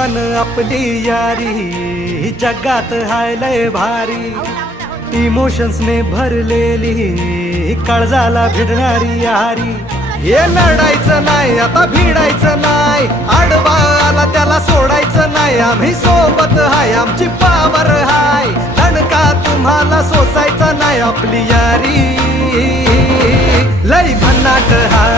अभिमान आपली यारी जगात हाय लय भारी, इमोशन्सने भरलेली काळजाला भिडणारी यारी. हे लढायचं नाही आता भिडायचं नाही, आडवा आला त्याला सोडायचं नाही. आम्ही सोबत हाय आमची पावर हाय, दणका तुम्हाला सोसायचा नाही. आपली यारी लय भन्नाट हाय.